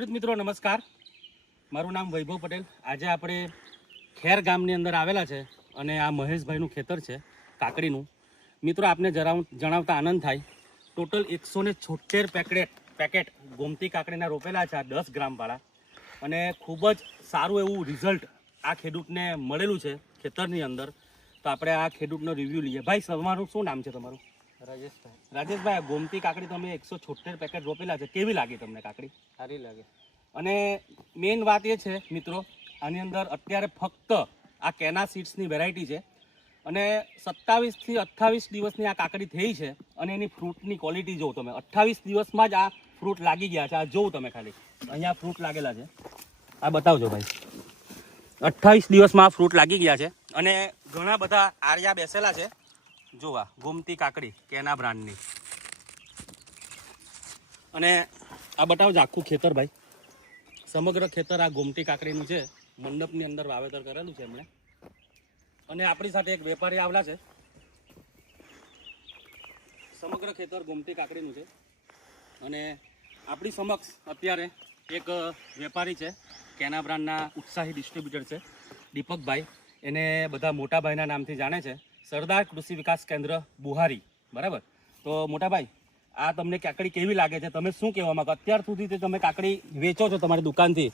ખેડૂત મિત્રો નમસ્કાર, મારું નામ વૈભવ પટેલ. આજે આપણે ખેર ગામની અંદર આવેલા છે અને આ મહેશભાઈનું ખેતર છે કાકડીનું. મિત્રો આપને જણાવતા આનંદ થાય, ટોટલ 176 પેકેટ ગોમતી કાકડીના રોપેલા છે, આ 10 ગ્રામવાળા, અને ખૂબ જ સારું એવું રિઝલ્ટ આ ખેડૂતને મળેલું છે ખેતરની અંદર. તો આપણે આ ખેડૂતનો રિવ્યૂ લઈએ. ભાઈ, તમારું શું નામ છે તમારું? રાજેશભાઈ, ગોમતી કાકડી તમે 176 પેકેટ રોપેલા છે, કેવી લાગી તમને કાકડી? સારી લાગે. અને મેઇન વાત એ છે મિત્રો, આની અંદર અત્યારે ફક્ત આ કેના સીડ્સની વેરાયટી છે અને 27 થી 28 દિવસની આ કાકડી થઈ છે અને એની ફ્રૂટની ક્વોલિટી જોવો તમે. 28 દિવસમાં જ આ ફ્રૂટ લાગી ગયા છે. આ જોવું તમે, ખાલી અહીંયા ફ્રૂટ લાગેલા છે, આ બતાવજો ભાઈ. 28 દિવસમાં આ ફ્રૂટ લાગી ગયા છે અને ઘણા બધા આર્યા બેસેલા છે. જોવા ગોમતી કાકડી કેના બ્રાન્ડની. અને આ બતાવજો આખું ખેતર ભાઈ, સમગ્ર ખેતર આ ગોમતી કાકડીનું છે. મંડપની અંદર વાવેતર કરેલું છે એમણે. અને આપણી સાથે એક વેપારી આવેલા છે. સમગ્ર ખેતર ગોમતી કાકડીનું છે અને આપણી સમક્ષ અત્યારે એક વેપારી છે, કેના બ્રાન્ડના ઉત્સાહી ડિસ્ટ્રીબ્યુટર છે, દીપકભાઈ. એને બધા મોટાભાઈના નામથી જાણે છે, સરદાર કૃષિ વિકાસ કેન્દ્ર બુહારી. બરાબર. તો મોટાભાઈ, આ તમને કાકડી કેવી લાગે છે? તમે શું કહેવા માંગો? અત્યાર સુધી તમે કાકડી વેચો છો તમારી દુકાનથી,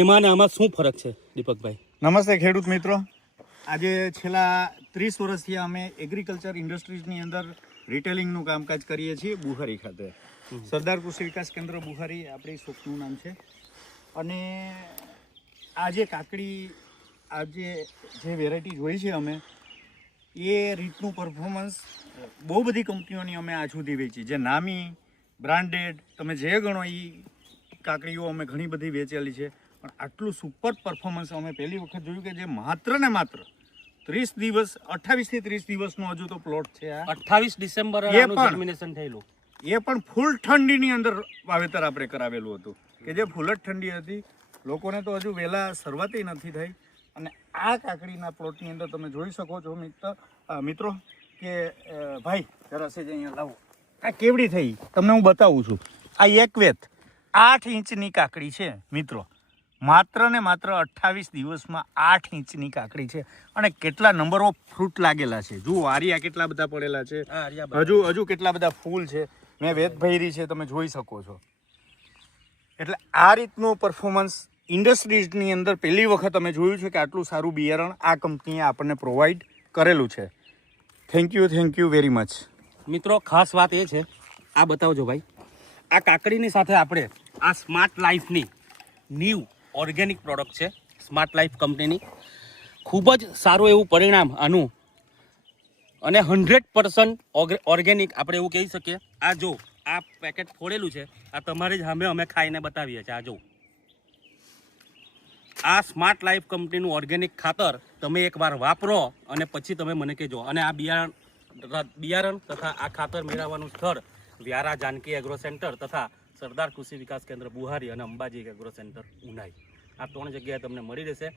એમાં ને આમાં શું ફરક છે દીપકભાઈ? નમસ્તે ખેડૂત મિત્રો. આજે છેલ્લા 30 વર્ષથી અમે એગ્રીકલ્ચર ઇન્ડસ્ટ્રીઝની અંદર રિટેલિંગનું કામકાજ કરીએ છીએ બુહારી ખાતે. સરદાર કૃષિ વિકાસ કેન્દ્ર બુહારી આપણી શોપનું નામ છે. અને આજે કાકડી, આજે જે વેરાયટી જોઈ છે અમે, એ રીતનું પરફોર્મન્સ બહુ બધી કંપનીઓની અમે આજ સુધી વેચી, જે નામી બ્રાન્ડેડ તમે જે ગણો એ કાકડીઓ અમે ઘણી બધી વેચેલી છે. પણ આટલું સુપર પરફોર્મન્સ અમે પહેલી વખત જોયું કે જે માત્ર ને માત્ર 30 દિવસ, 28 થી 30 દિવસનો હજુ તો પ્લોટ છે. 28 ડિસેમ્બર જર્મિનેશન થયેલું, એ પણ ફૂલ ઠંડીની અંદર વાવેતર આપણે કરાવેલું હતું, કે જે ફૂલ જ ઠંડી હતી. લોકોને તો હજુ વહેલા શરૂઆતી નથી થઈ. અને આ કાકડીના પ્લોટની અંદર તમે જોઈ શકો છો મિત્રો કે ભાઈ જરા છે અહીંયા લાવો, આ કેવડી થઈ તમને હું બતાવું છું. આ એક વેત 8 ઇંચની કાકડી છે મિત્રો. માત્ર ને માત્ર 28 દિવસમાં 8 ઇંચની કાકડી છે અને કેટલા નંબર ઓફ ફ્રૂટ લાગેલા છે. જુઓ, આરિયા કેટલા બધા પડેલા છે, હજુ કેટલા બધા ફૂલ છે. મેં વેત ભરી છે, તમે જોઈ શકો છો. એટલે આ રીતનું પરફોર્મન્સ ઇન્ડસ્ટ્રીઝની અંદર પહેલી વખત અમે જોયું છે કે આટલું સારું બિયારણ આ કંપનીએ આપણને પ્રોવાઈડ કરેલું છે. Thank you very much. મિત્રો ખાસ વાત એ છે, આ બતાવજો ભાઈ, આ કાકડીની સાથે આપણે આ સ્માર્ટ લાઈફની ન્યૂ ઓર્ગેનિક પ્રોડક્ટ છે, સ્માર્ટ લાઈફ કંપનીની. ખૂબ જ સારું એવું પરિણામ આનું અને 100% ઓર્ગેનિક આપણે એવું કહી શકીએ. આ જો આ પેકેટ ફોડેલું છે, આ તમારી જ સામે અમે ખાઈને બતાવીએ છીએ. આ જો આ સ્માર્ટ લાઈફ કંપનીનું ઓર્ગેનિક ખાતર તમે એકવાર વાપરો અને પછી તમે મને કહેજો. અને આ બિયારણ તથા આ ખાતર મેળવવાનું સ્થળ વ્યારા જાનકી એગ્રો સેન્ટર તથા સરદાર કૃષિ વિકાસ કેન્દ્ર બુહારી અને અંબાજી એગ્રો સેન્ટર ઉનાઈ, આ 3 જગ્યાએ તમને મળી રહેશે.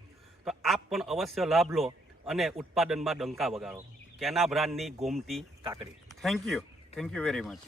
તો આપ પણ અવશ્ય લાભ લો અને ઉત્પાદનમાં ડંકા વગાડો. કેના બ્રાન્ડની ગોમતી કાકડી. Thank you very much.